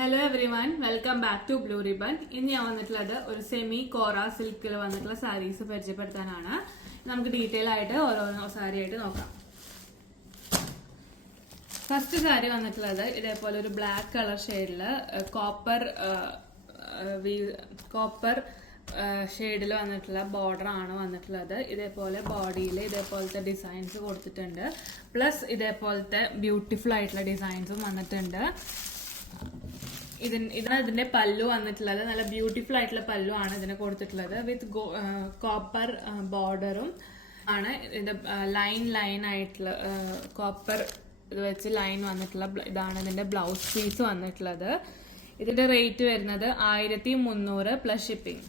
Hello every one, welcome back to blue ribbon. ഇന്ന് ഞാൻ വന്നിട്ടുള്ളത് ഒരു സെമി കോറ സിൽക്കിൽ വന്നിട്ടുള്ള സാരീസ് പരിചയപ്പെടുത്താനാണ്. നമുക്ക് ഡീറ്റെയിൽ ആയിട്ട് ഓരോരോ സാരി ആയിട്ട് നോക്കാം. ഫസ്റ്റ് സാരി വന്നിട്ടുള്ളത് ഇതേപോലെ ഒരു ബ്ലാക്ക് കളർ ഷെയ്ഡില് കോപ്പർ ഷെയ്ഡിൽ വന്നിട്ടുള്ള ബോർഡർ ആണ് വന്നിട്ടുള്ളത്. ഇതേപോലെ ബോഡിയിൽ ഇതേപോലത്തെ ഡിസൈൻസ് കൊടുത്തിട്ടുണ്ട്. പ്ലസ് ഇതേപോലത്തെ ബ്യൂട്ടിഫുൾ ആയിട്ടുള്ള ഡിസൈൻസും വന്നിട്ടുണ്ട്. ഇതാണ് ഇതിന്റെ പല്ലു വന്നിട്ടുള്ളത്. നല്ല ബ്യൂട്ടിഫുൾ ആയിട്ടുള്ള പല്ലു ആണ് ഇതിന് കൊടുത്തിട്ടുള്ളത്. വിത്ത് കോപ്പർ ബോർഡറും ആണ്. ഇതിന്റെ ലൈൻ ആയിട്ടുള്ള കോപ്പർ ഇത് വെച്ച് ലൈൻ വന്നിട്ടുള്ള ഇതാണ് ഇതിന്റെ ബ്ലൗസ് പീസ് വന്നിട്ടുള്ളത്. ഇതിന്റെ റേറ്റ് വരുന്നത് 1300 പ്ലസ് ഷിപ്പിംഗ്.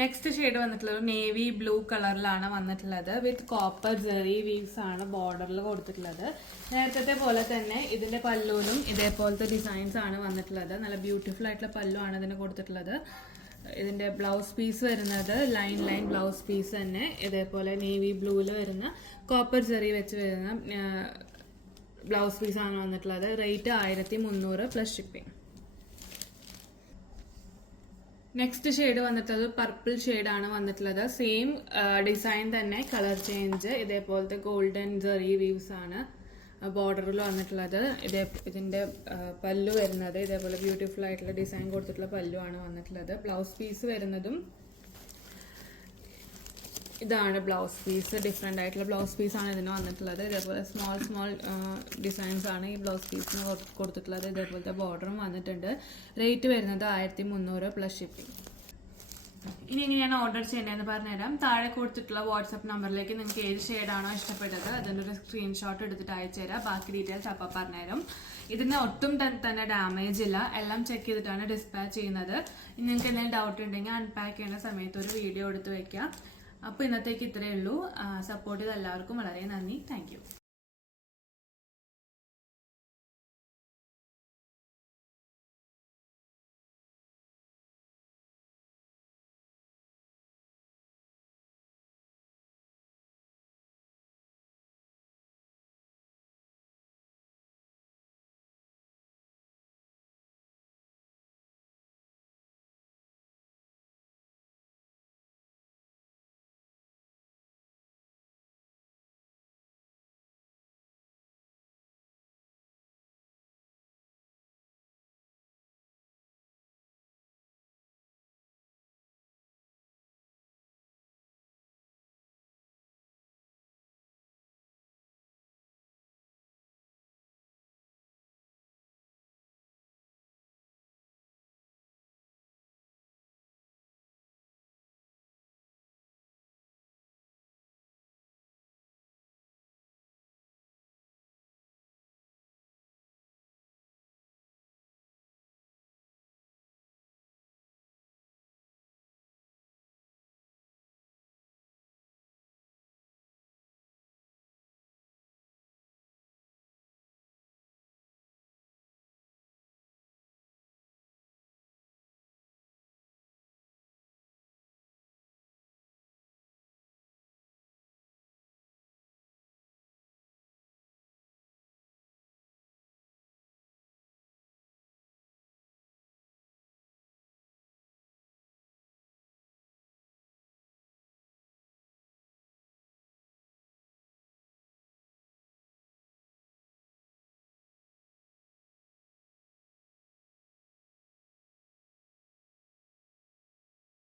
നെക്സ്റ്റ് ഷെയ്ഡ് വന്നിട്ടുള്ളത് നേവി ബ്ലൂ കളറിലാണ് വന്നിട്ടുള്ളത്. വിത്ത് കോപ്പർ ജെറി വീവ്സ് ആണ് ബോർഡറിൽ കൊടുത്തിട്ടുള്ളത്. നേരത്തെ പോലെ തന്നെ ഇതിന്റെ പല്ലുവിലും ഇതേപോലത്തെ ഡിസൈൻസ് ആണ് വന്നിട്ടുള്ളത്. നല്ല ബ്യൂട്ടിഫുൾ ആയിട്ടുള്ള പല്ലു ആണ് ഇതിന് കൊടുത്തിട്ടുള്ളത്. ഇതിന്റെ ബ്ലൗസ് പീസ് വരുന്നത് ലൈൻ ബ്ലൗസ് പീസ് തന്നെ ഇതേപോലെ നേവി ബ്ലൂവിൽ വരുന്ന കോപ്പർ ജെറി വെച്ച് വരുന്ന ബ്ലൗസ് പീസ് ആണ് വന്നിട്ടുള്ളത്. Rate 1300 plus shipping. Next shade വന്നിട്ടുള്ളത് പർപ്പിൾ ഷെയ്ഡ് ആണ് വന്നിട്ടുള്ളത്. സെയിം ഡിസൈൻ തന്നെ, കളർ ചേഞ്ച്. ഇതേപോലത്തെ ഗോൾഡൻ ജെറി വീവ്സ് ആണ് ബോർഡറിൽ വന്നിട്ടുള്ളത്. ഇതിന്റെ പല്ലു വരുന്നത് ഇതേപോലെ ബ്യൂട്ടിഫുൾ ആയിട്ടുള്ള ഡിസൈൻ കൊടുത്തിട്ടുള്ള പല്ലു ആണ് വന്നിട്ടുള്ളത്. ബ്ലൗസ് പീസ് വരുന്നതും ഇതാണ് ബ്ലൗസ് പീസ്. ഡിഫറെന്റ് ആയിട്ടുള്ള ബ്ലൗസ് പീസ് ആണ് ഇതിന് വന്നിട്ടുള്ളത്. ഇതേപോലെ സ്മോൾ ഡിസൈൻസ് ആണ് ഈ ബ്ലൗസ് പീസിന് കൊടുത്തിട്ടുള്ളത്. ഇതേപോലത്തെ ബോർഡറും വന്നിട്ടുണ്ട്. റേറ്റ് വരുന്നത് 1300 പ്ലസ് ഷിപ്പിംഗ്. ഇനി എങ്ങനെയാണ് ഓർഡർ ചെയ്യേണ്ടതെന്ന് പറഞ്ഞുതരാം. താഴെ കൊടുത്തിട്ടുള്ള വാട്സ്ആപ്പ് നമ്പറിലേക്ക് നിങ്ങൾക്ക് ഏത് ഷെയ്ഡാണോ ഇഷ്ടപ്പെട്ടത് അതിൻ്റെ ഒരു സ്ക്രീൻഷോട്ട് എടുത്തിട്ട് അയച്ചു തരാം. ബാക്കി ഡീറ്റെയിൽസ് അപ്പം പറഞ്ഞുതരാം. ഇതിന് ഒട്ടും തന്നെ ഡാമേജ് ഇല്ല. എല്ലാം ചെക്ക് ചെയ്തിട്ടാണ് ഡിസ്പാച്ച് ചെയ്യുന്നത്. ഇനി നിങ്ങൾക്ക് എന്തെങ്കിലും ഡൗട്ട് ഉണ്ടെങ്കിൽ അൺപാക്ക് ചെയ്യുന്ന സമയത്ത് ഒരു വീഡിയോ എടുത്ത് വെക്കാം. അപ്പോൾ ഇന്നത്തേക്ക് ഇത്രയേ ഉള്ളൂ. സപ്പോർട്ട് ചെയ്ത എല്ലാവർക്കും വളരെ നന്ദി. Thank you.